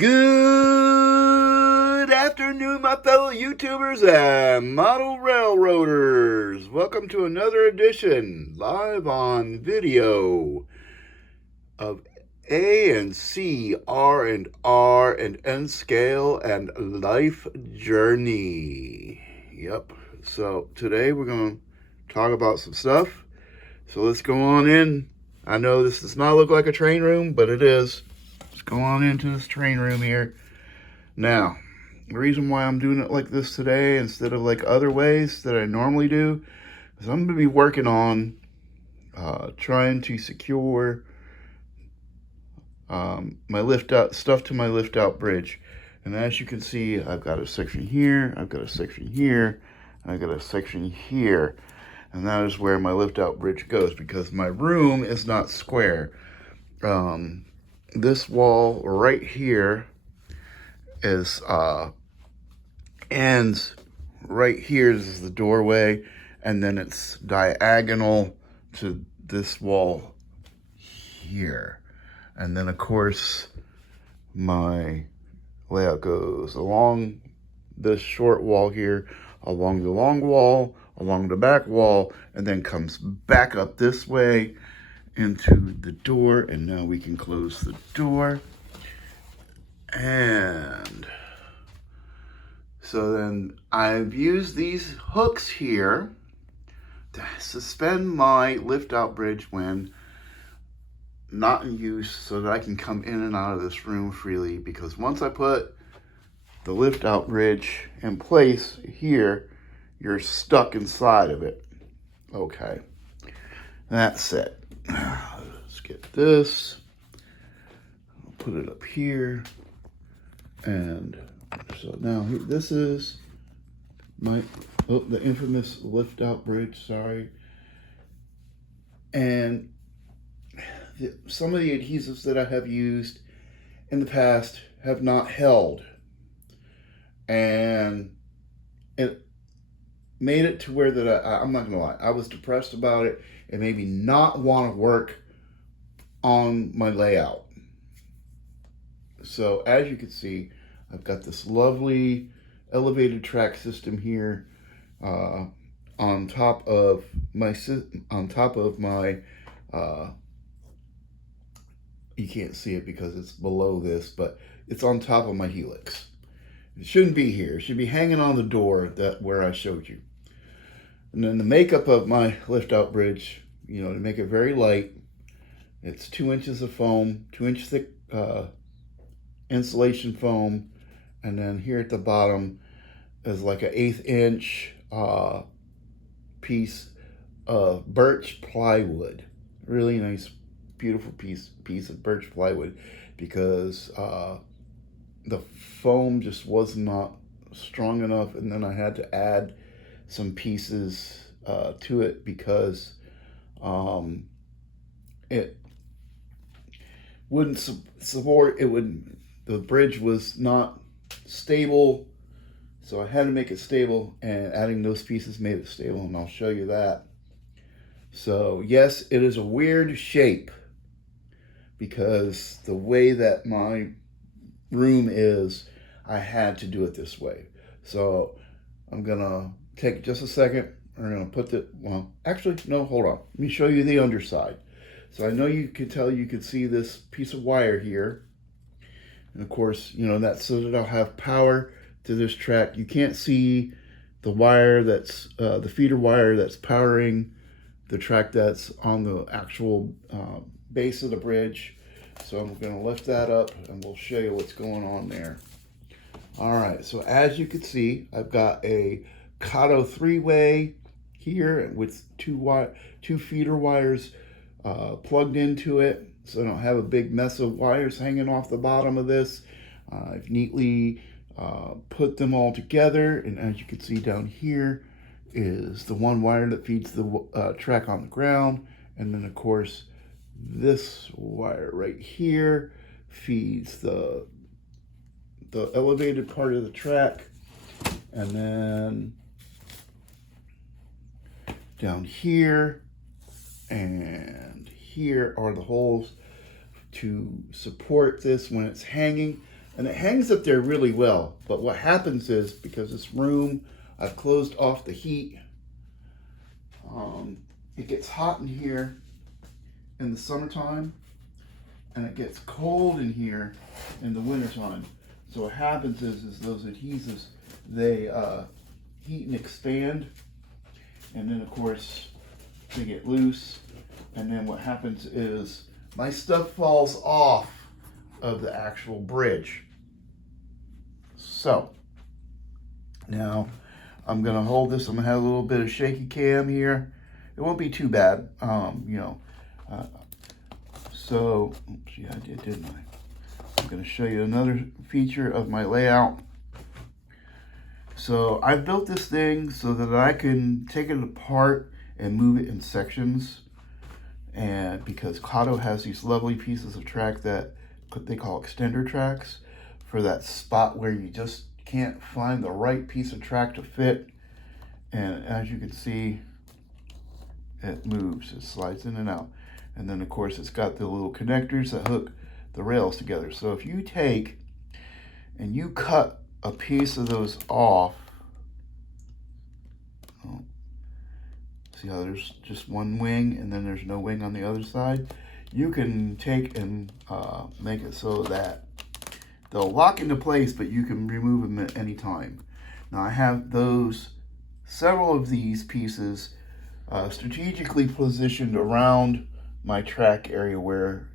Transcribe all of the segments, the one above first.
Good afternoon, my fellow YouTubers and model railroaders. Welcome to another edition, live on video, of A and C, R and R, and N scale and life journey. Yep. So today we're going to talk about some stuff. So let's go on in. I know this does not look like a train room, but it is. Let's go on into this train room here. Now, the reason why I'm doing it like this today instead of like other ways that I normally do is I'm going to be working on trying to secure my lift out stuff to my lift out bridge. And as you can see, I've got a section here, I've got a section here, I've got a section here. And that is where my lift out bridge goes because my room is not square. This wall right here is ends right here. This is the doorway, and then it's diagonal to this wall here. And then of course my layout goes along this short wall here, along the long wall, along the back wall, and then comes back up this way into the door. And now we can close the door. And so then I've used these hooks here to suspend my lift out bridge when not in use so that I can come in and out of this room freely, because once I put the lift out bridge in place here, you're stuck inside of it. Okay, that's it. Let's get this. I'll put it up here. And so now this is my the infamous lift out bridge, sorry. And some of the adhesives that I have used in the past have not held, and it made it to where that I'm not gonna lie, I was depressed about it. It made me not want to work on my layout. So as you can see, I've got this lovely elevated track system here on top of my you can't see it because it's below this, but it's on top of my helix. It shouldn't be here. It should be hanging on the door where I showed you. And then the makeup of my lift out bridge, to make it very light, it's 2 inches of foam, 2-inch thick insulation foam, and then here at the bottom is like an 1/8 inch piece of birch plywood. Really nice, beautiful piece of birch plywood, because the foam just was not strong enough, and then I had to add some pieces to it because it wouldn't support. The bridge was not stable, so I had to make it stable, and adding those pieces made it stable, and I'll show you that. So yes, it is a weird shape because the way that my room is, I had to do it this way. So I'm gonna take just a second. We're gonna put actually, no, hold on. Let me show you the underside. So I know you can see this piece of wire here. And of course, that's so that I'll have power to this track. You can't see the wire that's the feeder wire that's powering the track that's on the actual base of the bridge. So I'm going to lift that up and we'll show you what's going on there. All right, so as you can see, I've got a Kato 3-way here with two feeder wires plugged into it, so I don't have a big mess of wires hanging off the bottom of this. I've neatly put them all together, and as you can see down here is the one wire that feeds the track on the ground, and then of course this wire right here feeds the elevated part of the track, and then down here and here are the holes to support this when it's hanging. And it hangs up there really well. But what happens is, because this room, I've closed off the heat, it gets hot in here in the summertime, and it gets cold in here in the wintertime. So what happens is those adhesives, they heat and expand, and then of course they get loose, and then what happens is my stuff falls off of the actual bridge. So now I'm gonna hold this. I'm gonna have a little bit of shaky cam here. It won't be too bad, so, oops, yeah, I did, didn't I? I'm gonna show you another feature of my layout. So I've built this thing so that I can take it apart and move it in sections. And because Kato has these lovely pieces of track that they call extender tracks for that spot where you just can't find the right piece of track to fit. And as you can see, it moves, it slides in and out. And then of course it's got the little connectors that hook the rails together. So if you take and you cut a piece of those off, see how there's just one wing and then there's no wing on the other side? You can take and make it so that they'll lock into place, but you can remove them at any time. Now I have several of these pieces strategically positioned around my track area where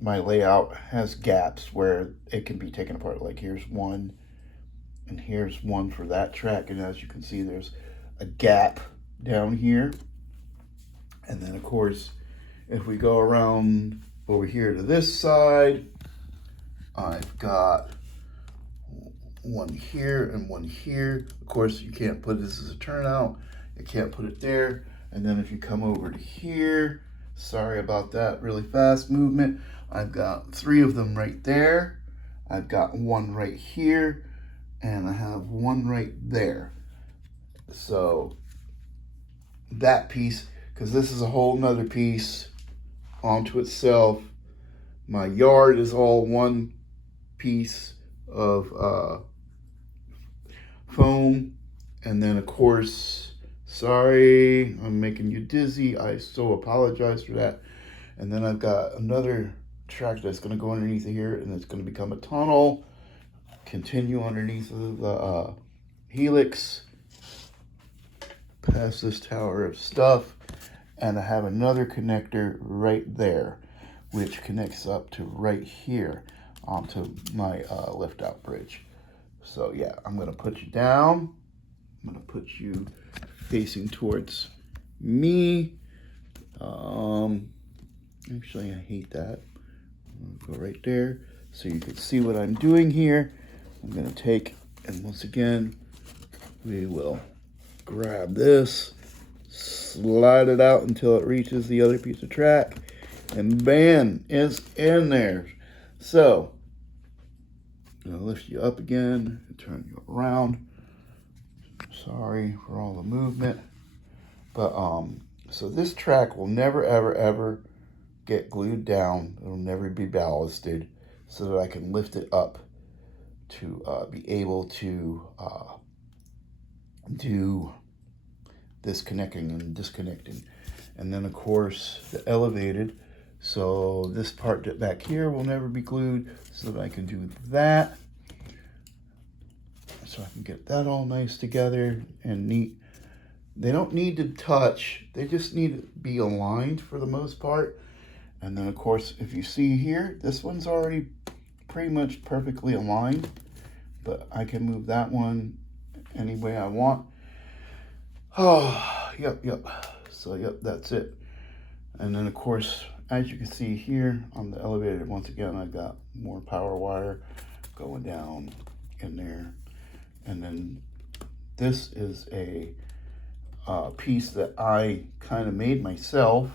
my layout has gaps where it can be taken apart. Like here's one, and here's one for that track, and as you can see there's a gap down here. And then of course if we go around over here to this side, I've got one here and one here. Of course you can't put this as a turnout, you can't put it there. And then if you come over to here, sorry about that really fast movement, I've got 3 of them right there. I've got one right here, and I have one right there. So that piece, because this is a whole nother piece onto itself. My yard is all one piece of foam. And then of course, sorry, I'm making you dizzy. I so apologize for that. And then I've got another track that's going to go underneath of here, and it's going to become a tunnel, continue underneath of the helix, past this tower of stuff, and I have another connector right there, which connects up to right here onto my lift out bridge. So yeah, I'm going to put you down. I'm going to put you facing towards me. Actually, I hate that. I'm gonna go right there so you can see what I'm doing here. I'm gonna take, and once again, we will grab this, slide it out until it reaches the other piece of track, and bam, it's in there. So, I'm gonna lift you up again and turn you around. Sorry for all the movement, but so this track will never ever get glued down. It'll never be ballasted, so that I can lift it up to be able to do this connecting and disconnecting. And then of course the elevated, so this part back here will never be glued, so that I can do that. So I can get that all nice together and neat. They don't need to touch, they just need to be aligned for the most part. And then of course, if you see here, this one's already pretty much perfectly aligned, but I can move that one any way I want. Oh, yep. So yep, that's it. And then of course, as you can see here on the elevator, once again, I've got more power wire going down in there. And then this is a piece that I kind of made myself.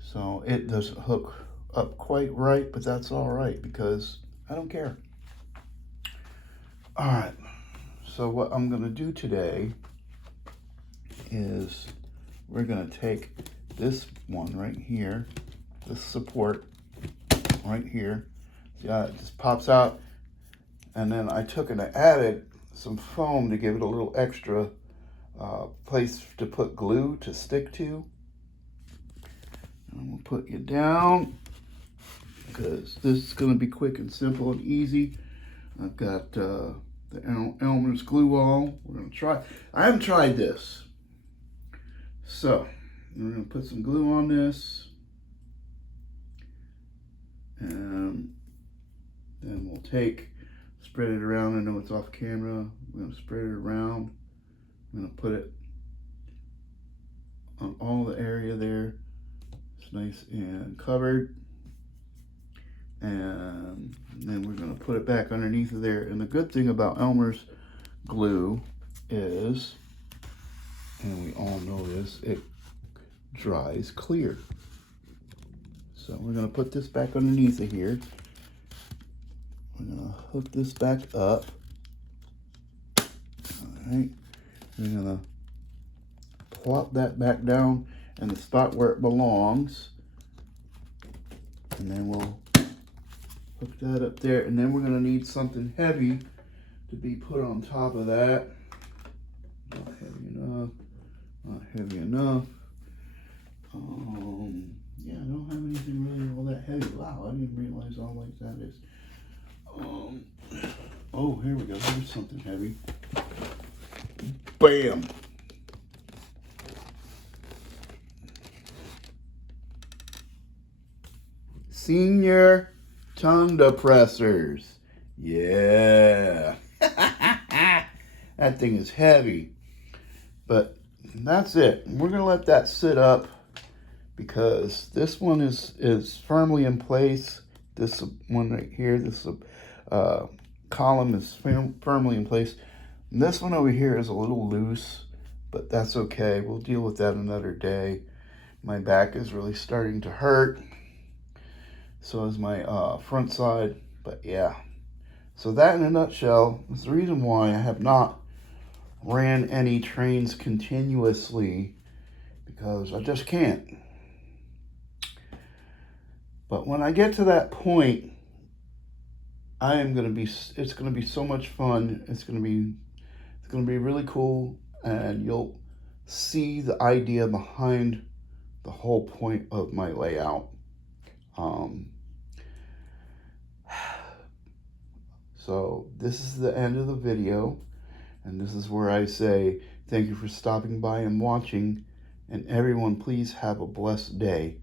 So it doesn't hook up quite right, but that's all right because I don't care. All right, so what I'm gonna do today is we're gonna take this one right here, this support right here, Yeah, it just pops out. And then I took and I added some foam to give it a little extra place to put glue to stick to. And we'll put you down because this is going to be quick and simple and easy. I've got the Elmer's glue wall. We're going to try. I haven't tried this. So we're going to put some glue on this. And then we'll spread it around. I know it's off camera. We're going to spread it around. I'm going to put it on all the area there. It's nice and covered. And then we're going to put it back underneath of there. And the good thing about Elmer's glue is, and we all know this, it dries clear. So we're going to put this back underneath of here. We're going to hook this back up. All right. We're going to plop that back down in the spot where it belongs. And then we'll hook that up there. And then we're going to need something heavy to be put on top of that. Not heavy enough. Not heavy enough. Yeah, I don't have anything really all that heavy. Wow, I didn't realize how light that is. Oh, here we go. Here's something heavy. Bam! Senior tongue depressors. Yeah. That thing is heavy. But that's it. We're going to let that sit up because this one is firmly in place. This one right here, this column is firmly in place. And this one over here is a little loose, but that's okay. We'll deal with that another day. My back is really starting to hurt. So is my front side. But yeah. So that in a nutshell is the reason why I have not ran any trains continuously, because I just can't. But when I get to that point, it's going to be so much fun. It's going to be really cool, and you'll see the idea behind the whole point of my layout. So this is the end of the video, and this is where I say thank you for stopping by and watching, and everyone please have a blessed day.